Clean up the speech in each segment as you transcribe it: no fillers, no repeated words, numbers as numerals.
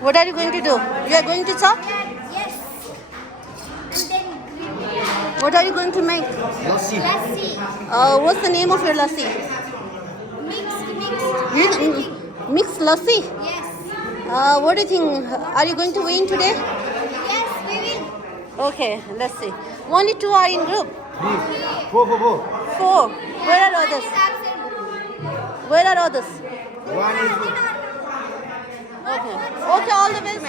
What are you going to do? You are going to chop? Yes. And then What are you going to make? lassi. What's the name of your lassi? Mixed. Mixed lassi? Yes. What do you think? Are you going to win today? Yes, we will. Okay, let's see. Only two are in group. Go. Four. Where are others? Where are others? One is Okay. Okay, all the best. We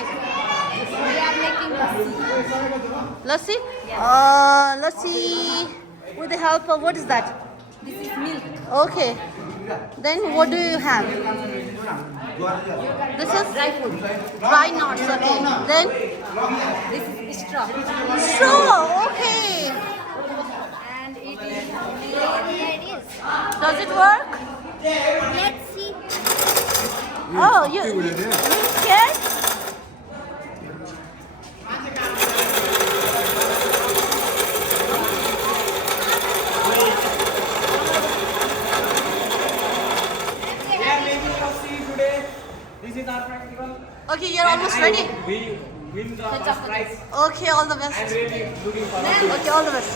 are making lassi. Lassi? Lassi with the help of what is that? This is milk. Okay. Then what do you have? This is Dry fruit. dry nuts. Okay. Then This is straw. straw. Okay. And it is. Here it is. Does it work? Let's see. Oh, you scared? This is our practical. Okay, you're almost ready. We win the first prize. Okay, all the best. I'm really looking forward. Okay, all the best.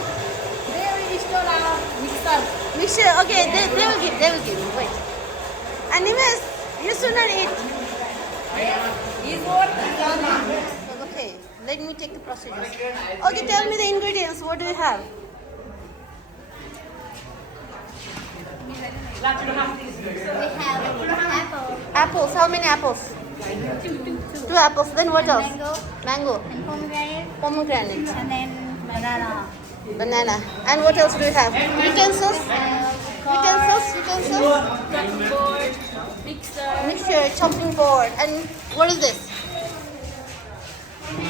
There we install our mixer. Mixture. Okay, they will give. They will give. Wait. And Nimes, you sooner eat. Is what? Okay, let me take the procedures. Okay, tell me the ingredients. What do you have? We have apple, Apples. How many apples? Two apples. Then what else? Mango. and pomegranate, Pomegranate. and then banana. Banana. And what else do you have? Utensils. Utensils. Cutting board, mixer. Mixture, chopping board. And what is this?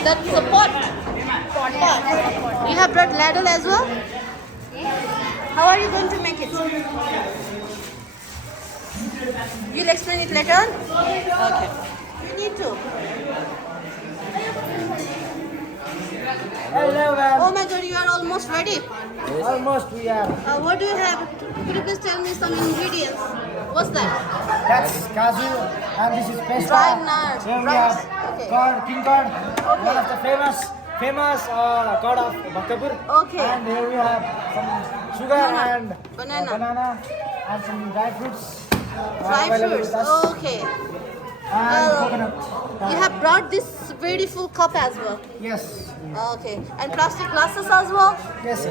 That's a pot. Pot. You have brought ladle as well? How are you going to make it? You'll explain it later on? Okay. You need to. hello, ma'am. Oh my god, you are almost ready. Almost we are. What do you have? Could you please tell me some ingredients? What's that? That's kaju, and this is pesta. Dried nuts. Then we Right. have Okay. curd, king curd, one of the famous curd of Bhaktapur. Okay. And here we have some sugar and Banana. and some dry fruits. Dry available fruits. with us. Okay. And coconut. You have brought this beautiful cup as well. Yes. Okay. And plastic glasses as well? Yes.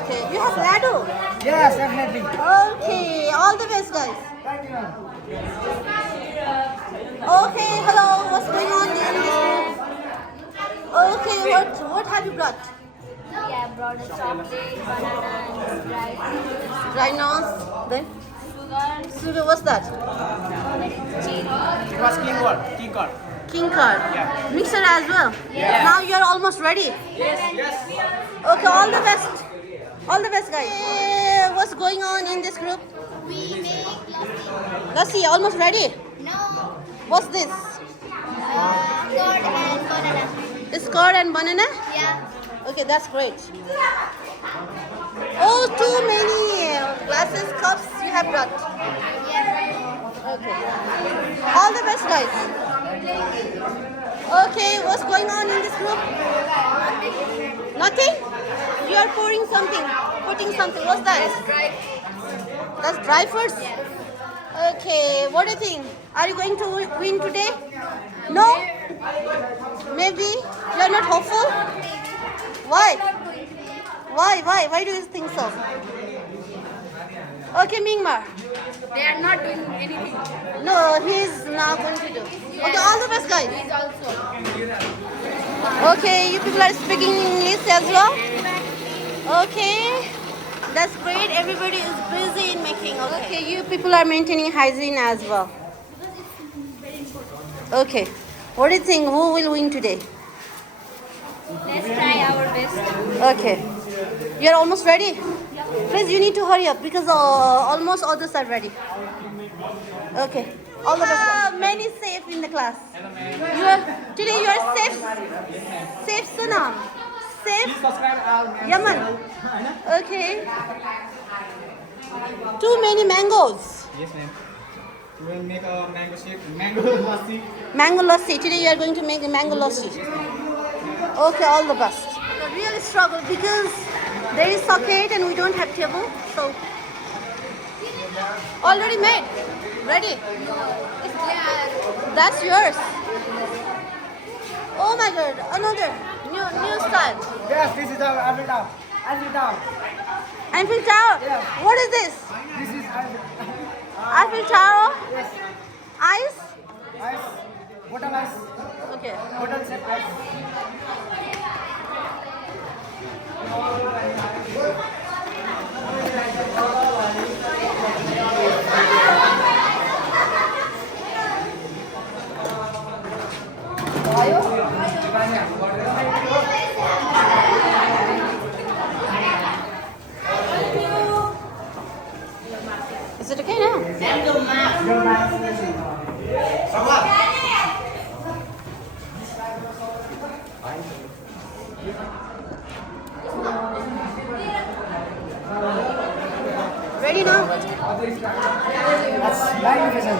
Okay. You have ladle. Yes, definitely. Okay. All the best, guys. Thank you, ma'am. Okay. Hello. What's going on in this room? Okay. What have you brought? We have brought a chocolate, banana, and dry fruits. Dry nuts. Then Sugar, sugar. What's that? cherry. It was king card. King card. Mixer as well. Now you're almost ready. Yes. Okay. All the best. All the best, guys. What's going on in this group? We make lassi. Lassi. Almost ready. No. What's this? Curd and banana. It's curd and banana. Yeah. Okay, that's great. Oh, too many glasses, cups you have brought. Yeah. Okay. All the best, guys. Okay, what's going on in this group? Nothing? You are pouring something, putting something. What's that? That's dry fruits? Okay, what do you think? Are you going to win today? No? Maybe? You are not hopeful? Why? Why do you think so? Okay, Mingmar. They are not doing anything. No, he's now going to do. Okay, all the best, guys. He's also. Okay, you people are speaking English as well? Okay, that's great. Everybody is busy in making. Okay, you people are maintaining hygiene as well. Okay, what do you think? Who will win today? Let's try our best. Okay, you're almost ready? Please, you need to hurry up because almost others are ready. Okay, all of us. Man is safe in the class. Today you are safe. Safe, Sunam. Safe. Yaman. Okay. Too many mangoes. Yes, ma'am. We will make a mango shake, mango lassi. Mango lassi. Today you are going to make a mango lassi. Okay, all the best. The real struggle because there is socket and we don't have table. So already made. Ready? It's there. That's yours. Oh my god, another new style. Yes, this is our Eiffel Tower. Eiffel Tower. Eiffel Tower. Yeah. What is this? This is Eiffel Tower. yes. Ice. Ice. Bottle ice. Okay. Bottle set ice. Is it okay now? Ready now? That's live vision.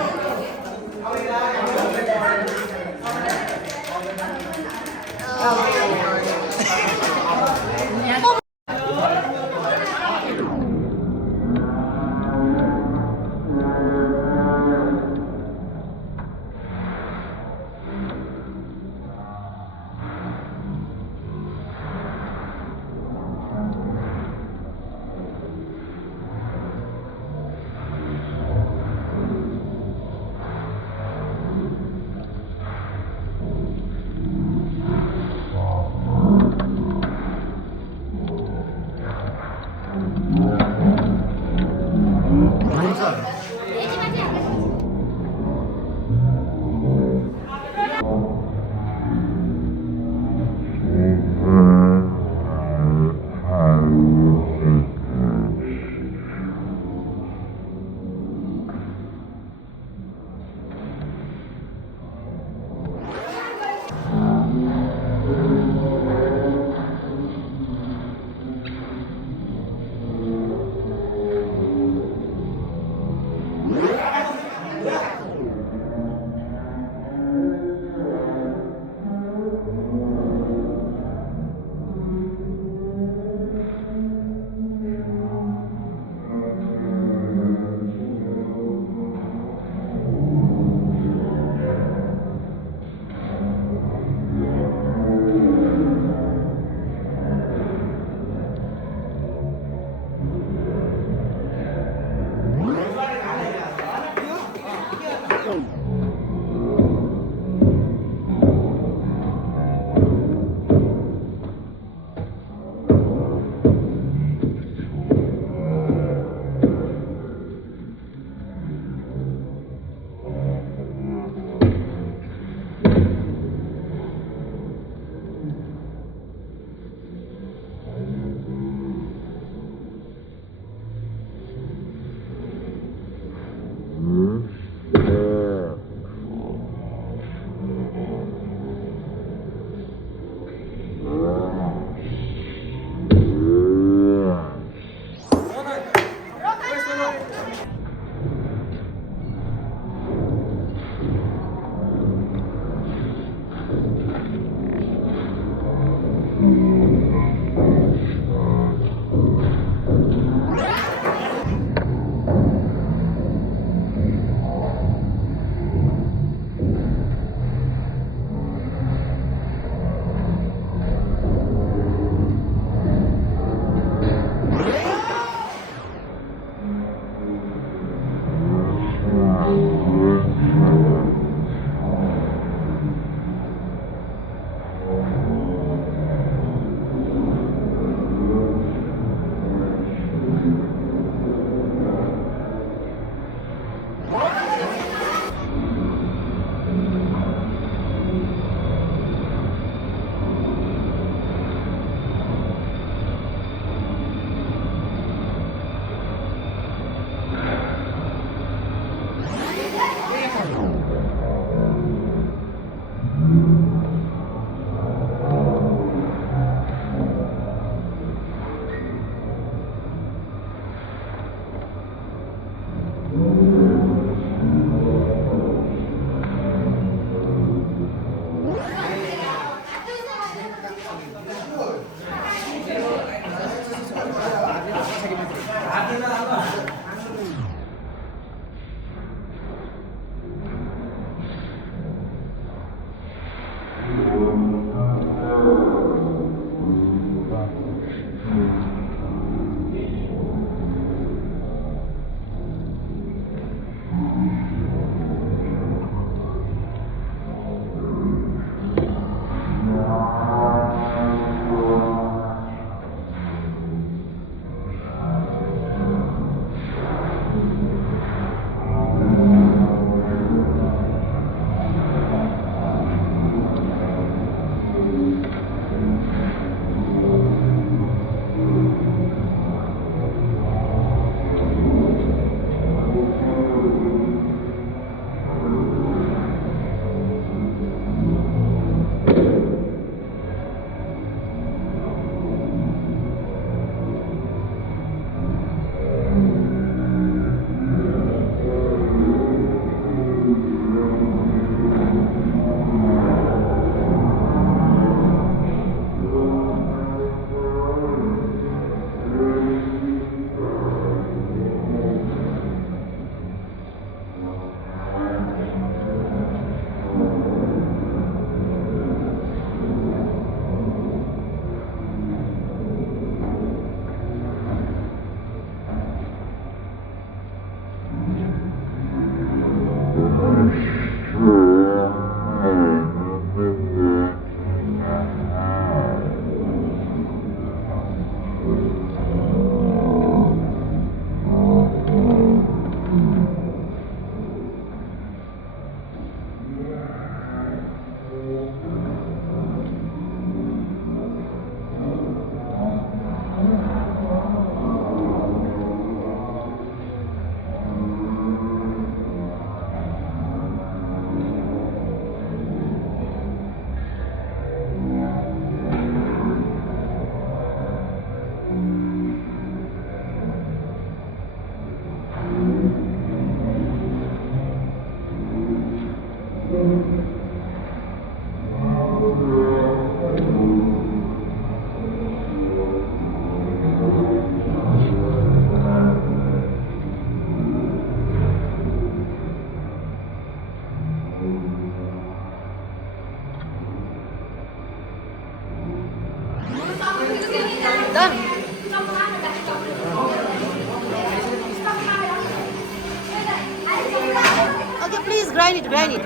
grind it.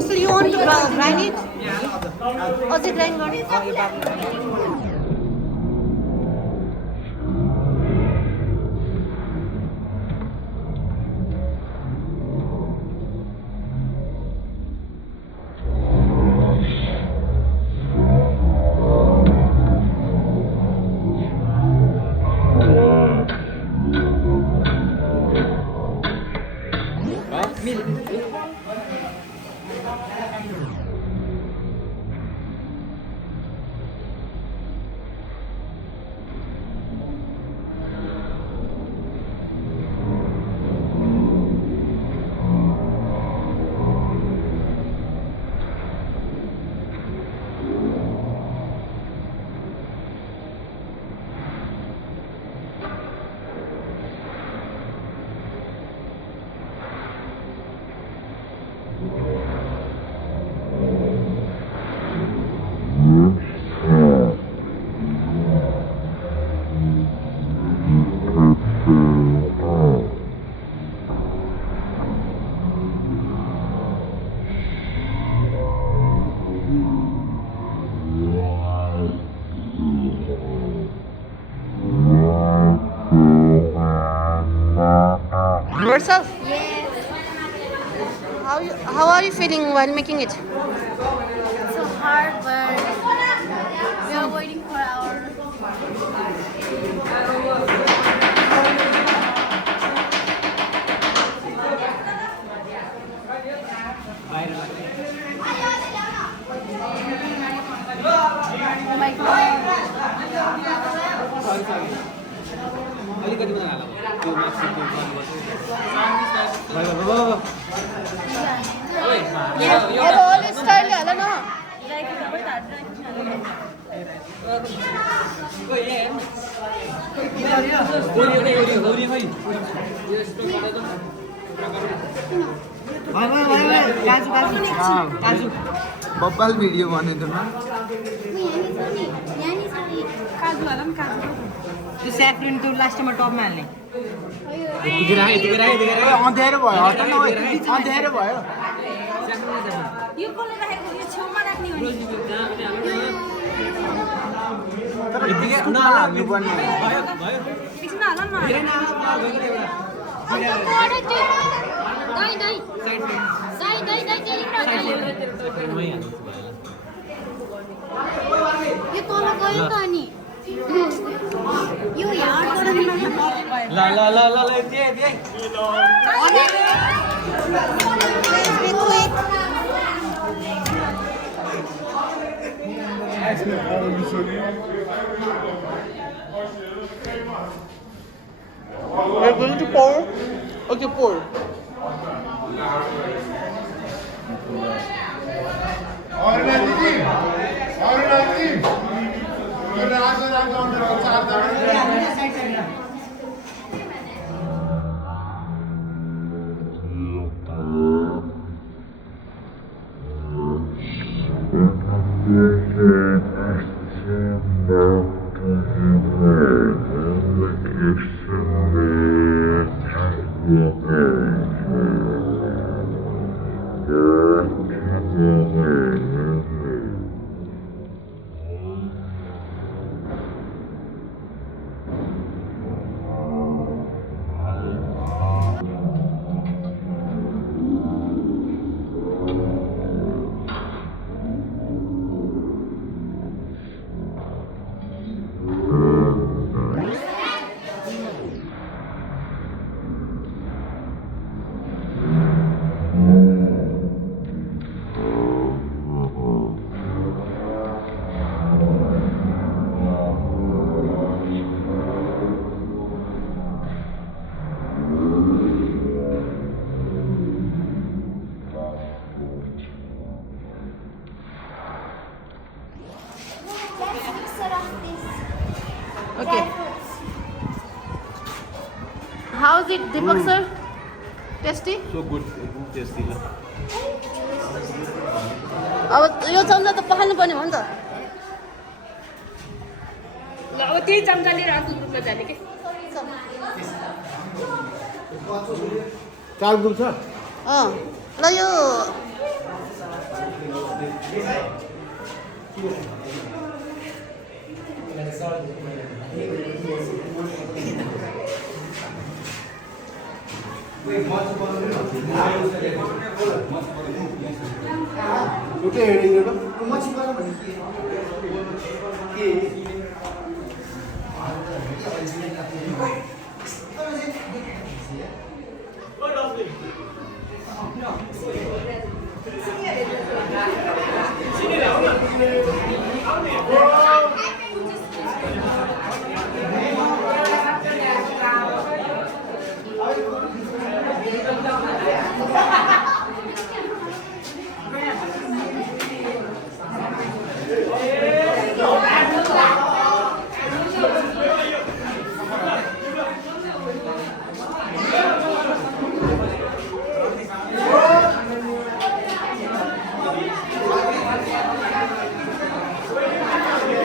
Still you want to grind it? Also grind it? Yourself? Yes. How are you feeling while making it? So hard, but we are waiting for our. Oh my God. अलिकति मात्र हाल त्यो माथि त्यो अब all style हाल न बब्बाल video बनेको न त्यो स्याफ्रिन त्यो लास्टमा टपमा हाल्ने अँध्यारो भयो हट न ओइ, अँध्यारो भयो यो कसले राखेको यो छेउमा राख्ने हो नि तर बिस्कुटमा हाल्नुपर्ने एकछिन हाल न यो तल गयो त अनि यो यहाँबाट We're going to pour. Okay, pour. Okay. How is it, Deepak sir? Tasty? So good, tasty. अब यो चम्चा त पखाल्नु पर्ने हो नि त अब त्यही चम्चाले राख्नु जाने के चार ग्रुप छ ल यो एउटै हेडिङ र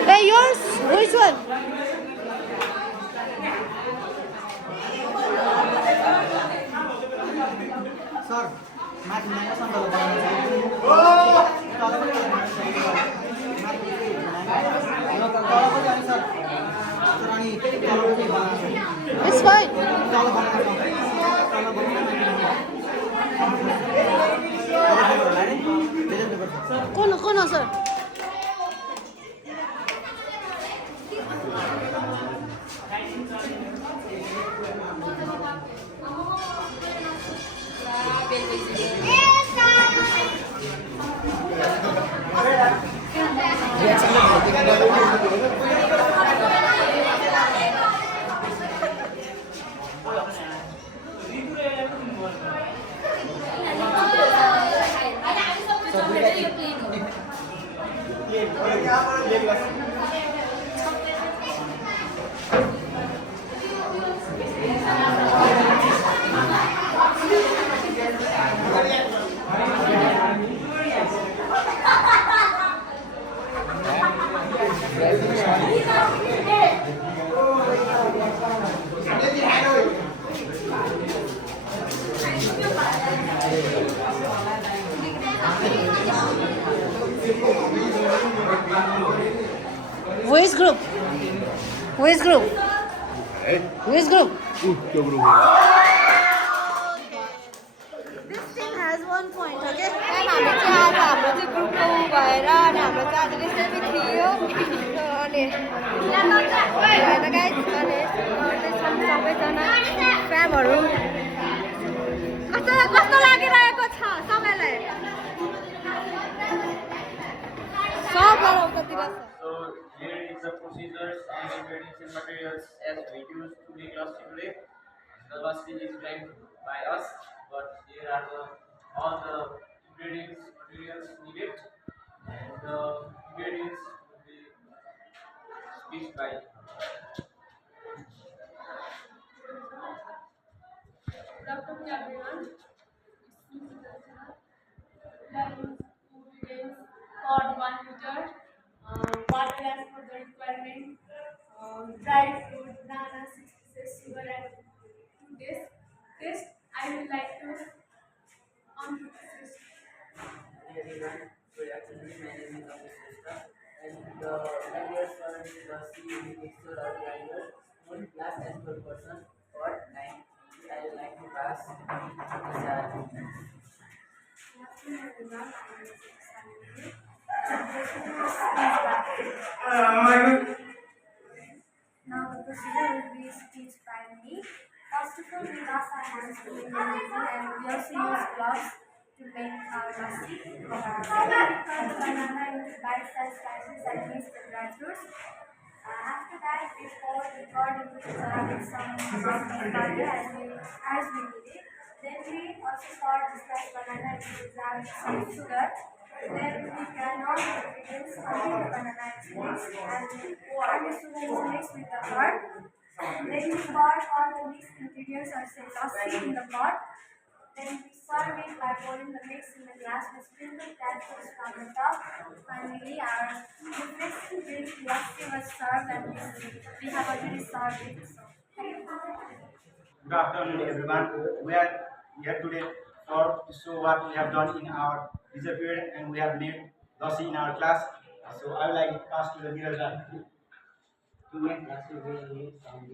Hey, yours? Which one? Sir माथि म्याङ्गो सन्तोला बनाउनु सर अनि It's fine. Kono, sir. Which group? Which group? Which group? त्यो group This team has 1 point, okay? हाम्रो चाहिँ आज हाम्रो चाहिँ ग्रुपको भएर अनि हाम्रो चाहिँ आज रेसिपी थियो अनि होइन गाइस अनि गर्दैछौँ सबैजना फ्यामहरू कस्तो लागिरहेको छ सबैलाई सब लडाउँदातिर छ So here is the procedures and ingredients and materials as we used to make lassi today. The lassi is ranked by us, but here are all the ingredients, materials needed, and the ingredients will be speak by. Good afternoon, everyone. Ingredients for 1 liter. Water as per the requirement. Dried fruit, banana 6 pieces, sugar and 2 days. Taste. I would like to on 2 pieces. Hey everyone, so actually my name is Abhishek Shrestha, and the ideas for lassi mixture or grinder one glass as per person for 9. I would like to pass this Now the procedure will be speech by me. First of all, we wash our hands immediately and we also use gloves to make our lassi. Then we cut banana into bite-sized slices and mix the dry fruits. After that, we pour the curd into the jar with some butter as we need it. Then we also pour the sliced banana into the jar with some sugar. Then we can all the ingredients until the banana is mixed and the sugar is mixed with the curd. Then we pour all the mixed ingredients or say lassi in the pot. Then we serve it by pouring the mix in the glass with sprinkled capsules from the top. Finally, our refreshing drink lassi was served and we have already served it. So, thank you. Good afternoon, everyone. We are here today for to show what we have done in our leisure period, and we have made lassi in our class. So I would like to pass to the Neeraj. To make lassi, we need some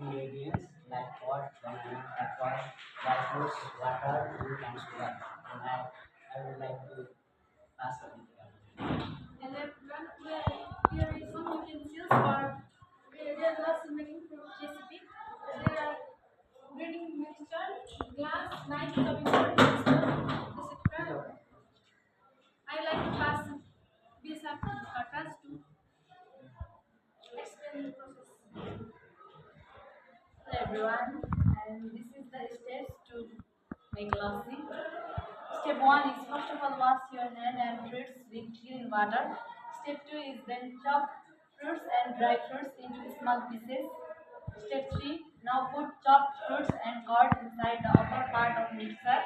ingredients like curd, banana, apple, dry fruits, water, milk, and sugar. And I would like to pass on it. And everyone, here is some utensils for there are some making fruit recipe. There are grinding mixture, glass, knife, chopping board, etc. I like to pass this up to Katas to explain the process. Hello everyone, and this is the steps to make lassi. Step 1 is first of all wash your hand and fruits with clean water. Step 2 is then chop fruits and dry fruits into small pieces. Step 3, now put chopped fruits and curd inside the upper part of mixer.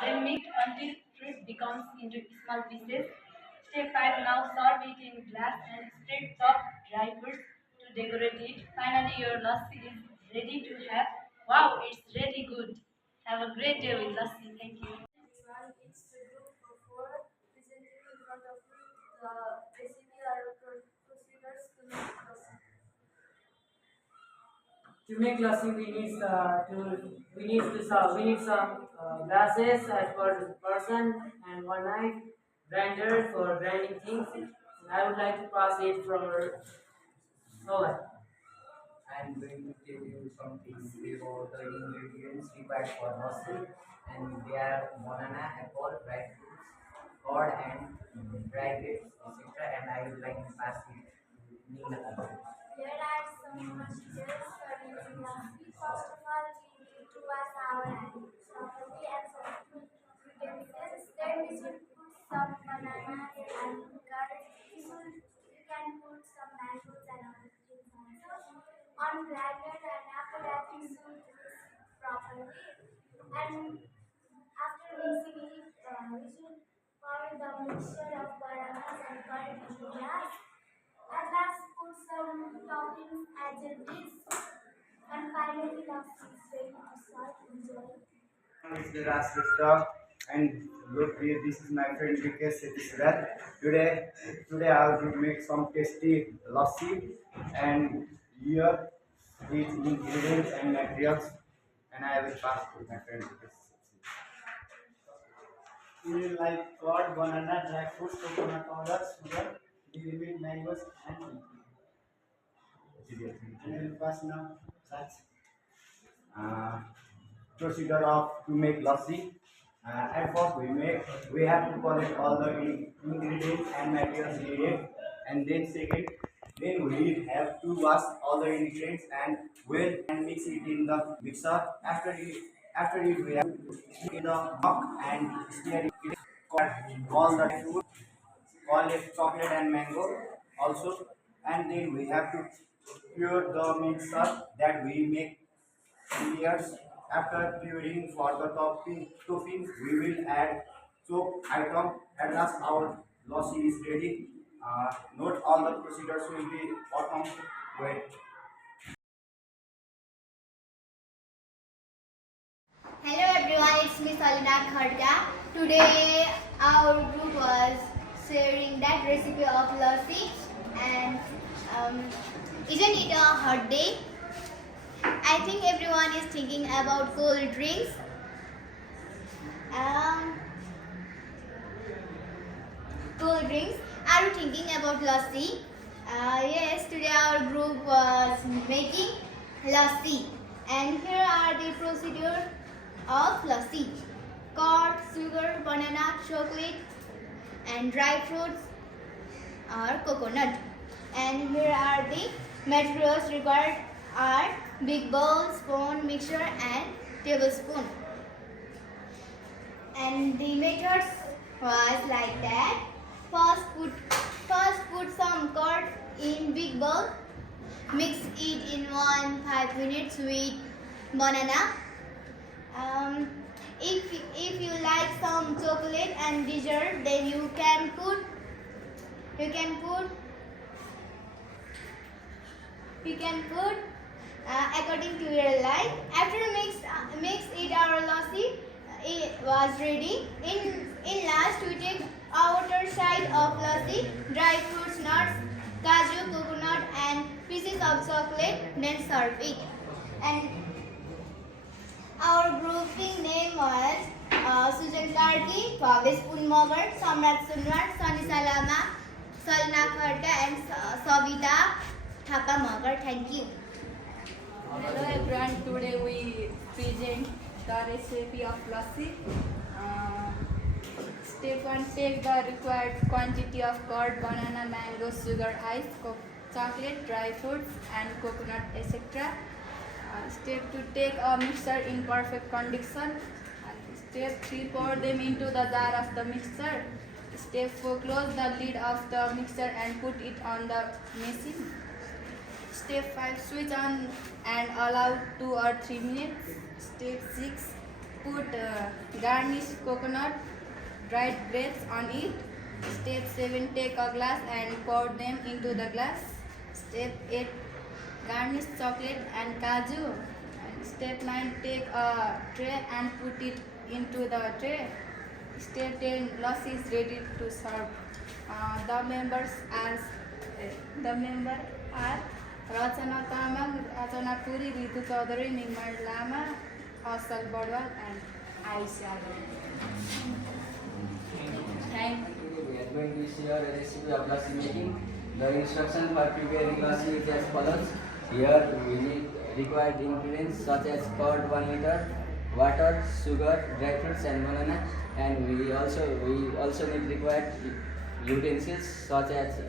Then mix until fruit becomes into small pieces. Step 5, now serve it in glass and spread chopped dry fruits to decorate it. Finally, your lassi is ready to have. Wow, it's really good. Have a great day with lassi. Thank you. Everyone, it's the group of four presenting in front of you the recipe or procedures to make lassi. To make lassi, we need some glasses as per person and one knife, grinder for grinding things. And I would like to pass it from Nolan. I'm going to tell you something about the ingredients required for lassi, and they are banana, apple, dry fruits, curd, and dry grapes, etc. And I would like to pass it to Neena. Here are some procedures for making lassi. First of all, we need to wash our hands properly and some utensils. Then we should put some bananas and curd. You can put some mangoes and other things also on grinder, and after that we should mix properly. And after mixing it, we should pour the mixture of bananas and curd into glass. At last, put some toppings as it is, and finally, lassi is ready to serve. Enjoy. It's the Rasta, and look here, this is my friend Vikas Setiswaran. Today I will make some tasty lassi, and here is ingredients and materials, and I will pass to my friend Vikas. You will like curd, banana, dry fruits, coconut powder, sugar, dairy milk, mangoes, and milk. And I will pass now such procedure of to make lassi. At first we have to collect all the ingredients and materials needed, and then second, then we have to wash all the ingredients and well and mix it in the mixer. After it we have to in the mug and stir it, all the fruit, all it chocolate and mango also, and then we have to pure the mixer that we make layers. After curing for the toppings, we will add soap item. At last, our lassi is ready. Note all the procedures will be bottom. Wait. Hello everyone, it's Miss Alina Khadka. Today our group was sharing that recipe of lassi, and isn't it a hot day? I think everyone is thinking about cold drinks. Cold drinks. Are you thinking about lassi? Yes, today our group was making lassi, and here are the procedure of lassi: curd, sugar, banana, chocolate, and dry fruits or coconut. And here are the materials required are big bowl, spoon, mixer, and tablespoon. And the methods was like that. First put some curd in big bowl. Mix it in 5 minutes with banana. If you like some chocolate and dessert, then you can put according to your like. After mix it our lassi, it was ready. In last we take outer side of lassi, dry fruits, nuts, kaju, coconut, and pieces of chocolate. Then serve it. And our grouping name was Sujan Karki, Bhavesh Punmogar, Samrat Sunwar, Sanisha Lama, Salna Kharka, and Savita Thapa Mogar. Thank you. Hello everyone, today we present the recipe of lassi. Step 1, take the required quantity of curd, banana, mango, sugar, ice, chocolate, dry fruits and coconut etc. Step 2, take a mixture in perfect condition. Step 3, pour them into the jar of the mixture. Step 4, close the lid of the mixture and put it on the machine. Step 5, switch on and allow 2 or 3 minutes. Step 6, put garnished coconut, dried grapes on it. Step 7, take a glass and pour them into the glass. Step 8, garnish chocolate and kaju. And step 9, take a tray and put it into the tray. Step 10, lassi is ready to serve. The members are Rachana Tamang, Rachana Puri, Ritu Chaudhary, Nimar Lama, Asal Badwal and Aisha. Thank you. We are going to share a recipe of lassi making. The instruction for preparing lassi is as follows. Here we need required ingredients such as curd 1 liter, water, sugar, dry fruits and banana, and we also need required utensils such as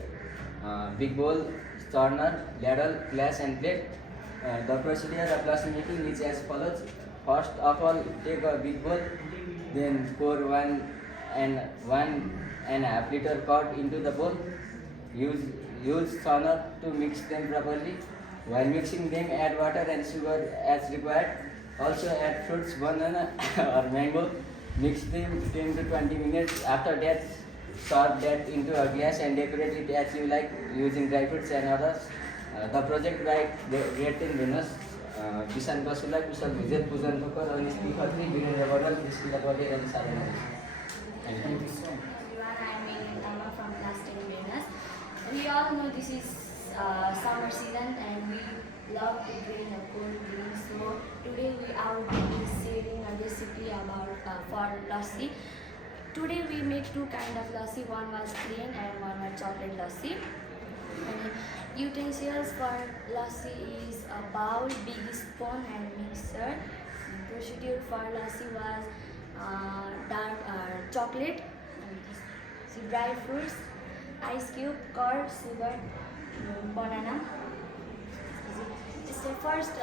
big bowl, churner, ladle, glass and plate. The procedure of lassi making is as follows. First of all, take a big bowl, then pour 1.5 liter curd into the bowl. Use churner to mix them properly. While mixing them, add water and sugar as required. Also add fruits, banana or mango. Mix them 10 to 20 minutes. After that, serve that into a glass and decorate it as you like using dry fruits and others. The project by Gretin Venus, Kisan Basula, Kusan Vijay, Pujan Tukar, and Spikatri, Birendra Badal, Krishna Pade, and Sarana. Thank you. Everyone, I'm Tama from class 10 Venus. We all know this is summer season and we love to drink a cold drink. So today we are sharing a recipe about for lassi. Today we make two kind of lassi. One was plain and one was chocolate lassi. And utensils for lassi is a bowl, big spoon and mixer. The procedure for lassi was dark chocolate, dry fruits, ice cube, curd, sugar, banana. So first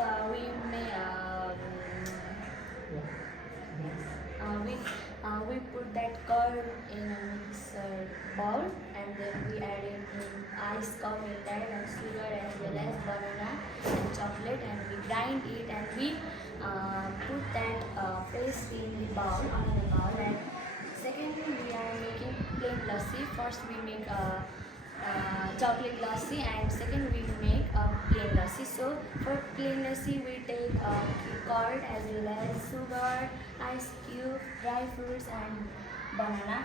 we put that curd in a mixer bowl and then we added ice cup in that and sugar as well as banana and chocolate and we grind it and we put that paste in the bowl and second we are making plain lassi. First we make chocolate lassi and second we make a plain lassi. So for plain lassi we take curd as well as sugar, ice cube, dry fruits and banana.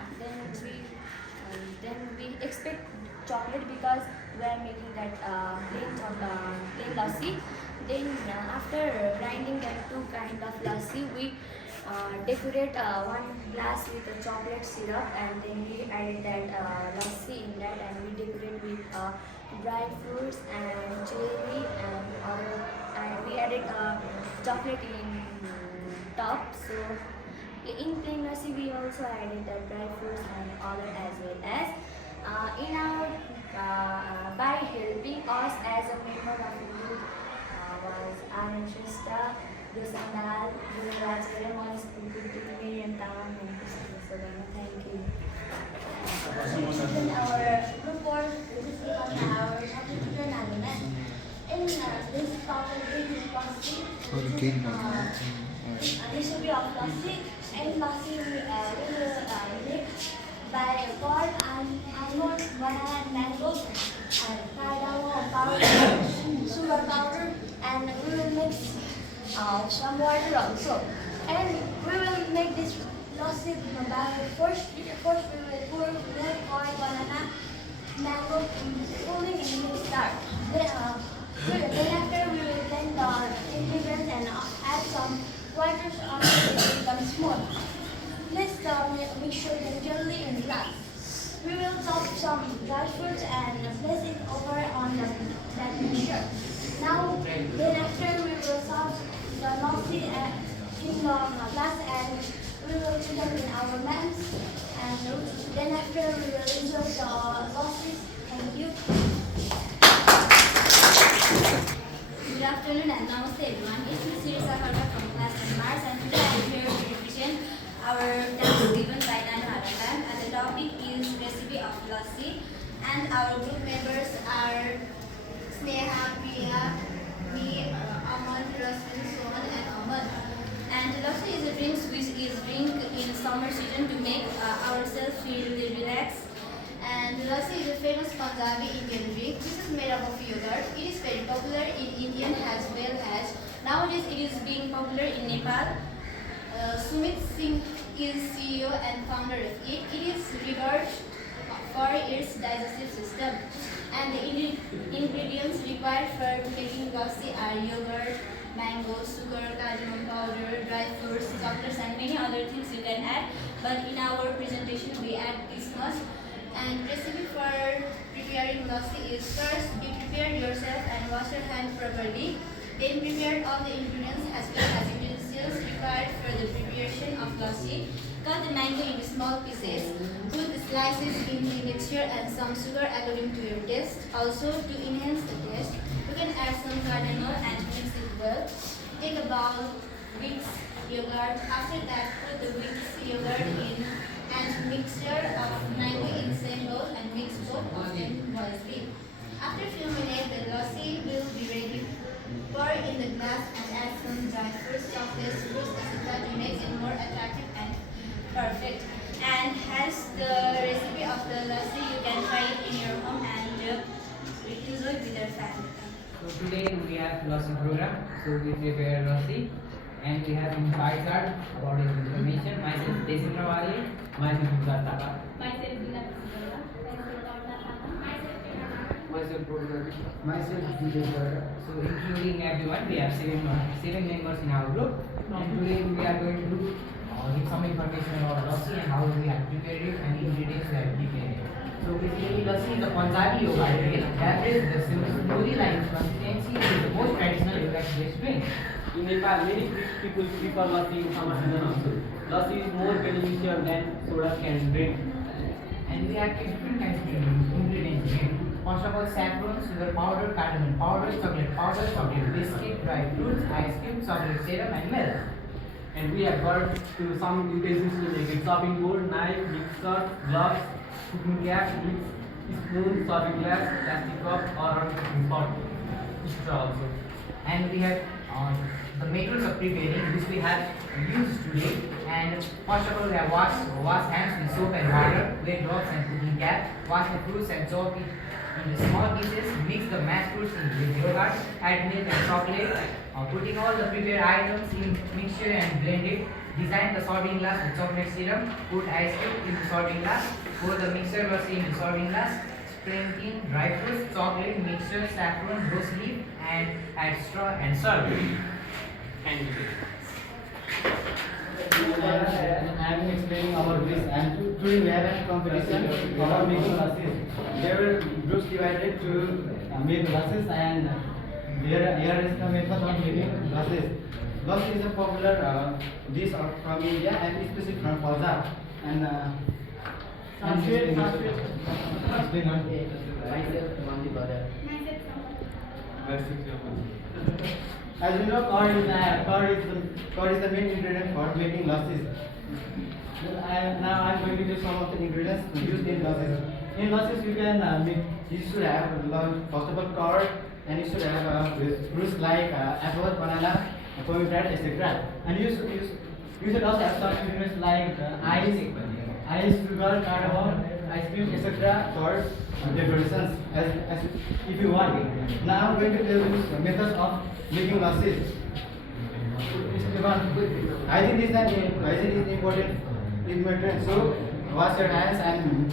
Then we expect chocolate because we are making that plain lassi. Then after grinding that two kind of lassi we decorate one glass with a chocolate syrup and then we added that lassi in that and we decorate with dry fruits and cherry and we added chocolate in top. So in plain lassi we also added the dry fruits and other as well as in our by helping us as a member of the group was Anand Shrestha, Dusandal, Gururaj, Monis, Pukutumi, and Tamam, and Krishna. Thank you. Our group was our substitute Nalina. In this topic, recipe of lassi. In lassi, we mix by curd and almond, banana, and mango, and cardamom powder, sugar powder, and we will mix some water also. And we will make this lassi by first we will pour milk, oil, banana, mango fully in the start. Then after we will blend the ingredients and add some water until it becomes smooth. Place the mixture gently in glass. We will chop some dry fruits and place it over on that mixture. Now, then after we will serve the lassi in the glass and we will put them in our mans. And then after we will enjoy the lassi. Thank you. Good afternoon and namaste everyone. It's Ms. Sirisa Harda from class 10 Mars and today I am here to represent our task given by Nanu Harakam and the topic is recipe of lassi and our group members are Sneha, Priya, me, Aman, Rasmin, Sohan and Aman. And lassi is a drink which is drink in summer season to make ourselves feel relaxed. And lassi is a famous Punjabi Indian drink. This is made up of yogurt. It is very popular in India as well as nowadays it is being popular in Nepal. Sumit Singh is CEO and founder of it. It is revered for its digestive system. And the ingredients required for making lassi are yogurt, mango, sugar, cardamom powder, dry fruits, chocolates and many other things you can add. But in our presentation we add this much. And recipe for preparing lassi is first you prepare yourself and wash your hand properly. Then prepare all the ingredients as well as utensils required for the preparation of lassi. Cut the mango into small pieces. Put the slices in the mixture and some sugar according to your taste. Also to enhance the taste, you can add some cardamom and mix it well. Take a bowl, whisk yogurt. After that put the whisk yogurt in and mixture of mango in same bowl and mix both of them wisely. After a few minutes, the lassi will be ready. Pour in the glass and add some dry fruits, chocolates, fruits, etc. to make it more attractive and perfect. And as the recipe of the lassi, you can try it in your home and enjoy with your family. So today we have lassi program. So we prepare lassi. And we have in pie chart about his information. Myself Desindra Wali, myself Gujat Taka. Myself Dina Pisagala. Myself Purna. Myself Vijay Gada. So including everyone, we have seven members in our group. And today we are going to give some information about lassi and how we have prepared it and ingredients we have prepared. So basically lassi is a Punjabi yogurt drink. That is the smoothie-like consistency is the most traditional yogurt-based drink. In Nepal, many people prefer lassi in summer season also. Lassi is more beneficial than soda can drink. And we have different kinds of ingredients here. First of all, saffron, sugar powder, cardamom powder, chocolate biscuit, dry fruits, ice cream, chocolate syrup, and milk. And we have got to some utensils to make it: chopping board, knife, mixer, gloves, cooking cap, spoon, serving glass, plastic cup, or a cooking pot. Extra also. And we have the methods of preparing which we have used today. And first of all, we have wash hands with soap and water, wet drops and cooking cap, wash the fruits and chop it into small pieces, mix the mashed fruits with yogurt, add milk and chocolate, putting all the prepared items in mixture and blend it. Design the serving glass with chocolate syrup, put ice cream in the serving glass, pour the mixture lassi in the serving glass, sprinkle dry fruits, chocolate, mixture, saffron, rose leaf, and add straw and serve. And I am explaining our dish, and today we have a competition for making lassis. There were groups divided to make lassis, and here is the method of making lassis. Lassi is a popular dish from India and especially from Punjab. And explain on Myself, Mandi Brother. as you know, curd is the main ingredient for making lassis. Now I am going to give some of the ingredients used in lassis. In lassis, you can make. You should have first of all curd, and you should have fruits like apple, banana, pomegranate, etc. And you should also have some ingredients like ice, sugar, cardamom, ice cream, etc. for decorations as if you want. Now I'm going to tell you the methods of making lassi. Hygiene is an important ingredient. So wash your hands and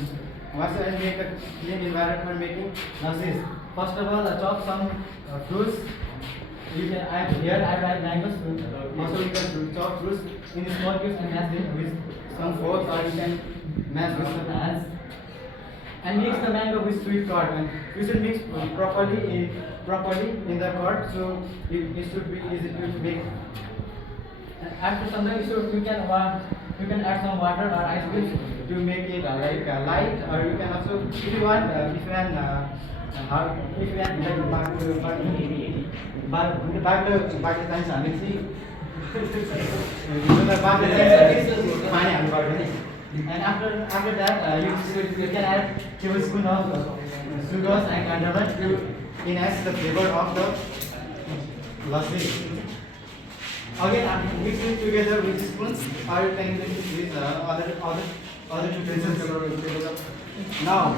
make a clean environment for making lassi. First of all, chop some fruits. You can I have mangoes. Also, you can chop fruits in small cubes and mash them with some fork, or you can mash with some hands. And mix the mango with sweet curd. And you should mix properly in the curd, so it should be easy to make. And after some time, you can add some water or ice cubes to make it light, or you can also, if you want and after that you can add tablespoon of sugars and cardamom to enhance the flavor of the lassi. Again, mix it together with spoons, or you can mix it with other utensils. Now,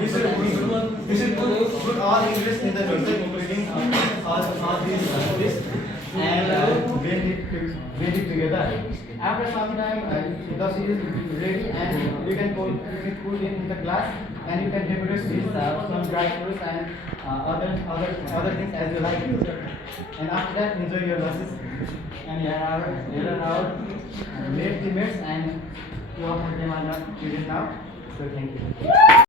you should put all the ingredients in the mixer, including all these and blend it together. After some time, the lassi is ready, and you can put it in the glass, and you can decorate with some dry fruits and other things as you like. And after that, enjoy your lassi. And here are our late teammates, and two of them are not students now. So thank you.